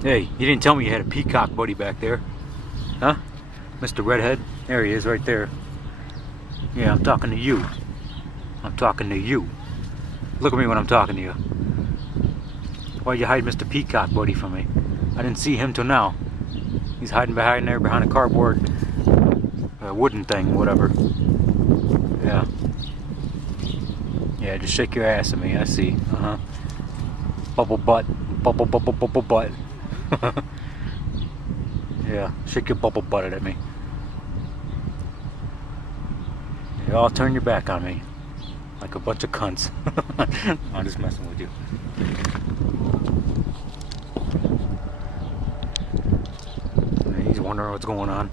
Hey, you didn't tell me you had a peacock buddy back there. Huh? Mr. Redhead? There he is right there. Yeah, I'm talking to you. I'm talking to you. Look at me when I'm talking to you. Why'd you hide Mr. Peacock buddy from me? I didn't see him till now. He's hiding behind there, behind a cardboard wooden thing, whatever. Yeah. Yeah, just shake your ass at me, I see. Bubble butt. Bubble butt. Yeah, shake your bubble butt at me. You all turn your back on me. Like a bunch of cunts. I'm just messing with you. He's wondering what's going on.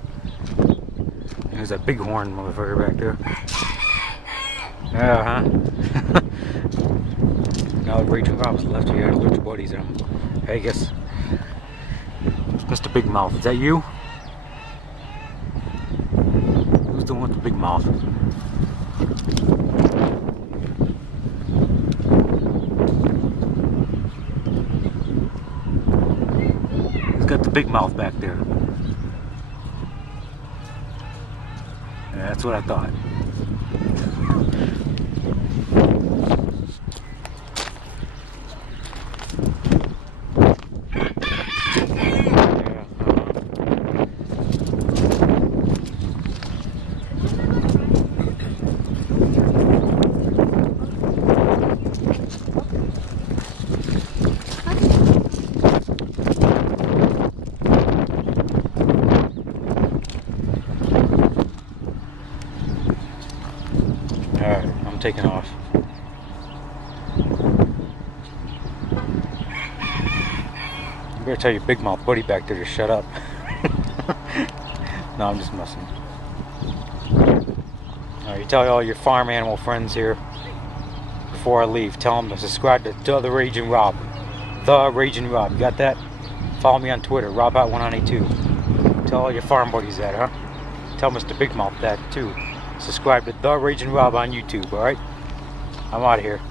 There's that bighorn motherfucker back there. Yeah, huh? Now the Raging Rob's left here to alert your buddies. Hey, guess. Mr. Big Mouth, is that you? Who's the one with the big mouth? Who's got the big mouth back there? Yeah, that's what I thought. Alright, I'm taking off. You better tell your big mouth buddy back there to shut up. No, I'm just messing. Alright, you tell all your farm animal friends here before I leave. Tell them to subscribe to The Raging Rob. The Raging Rob. You got that? Follow me on Twitter, RobOut192. Tell all your farm buddies that, huh? Tell Mr. Big Mouth that too. Subscribe to The Raging Rob on YouTube, alright? I'm out of here.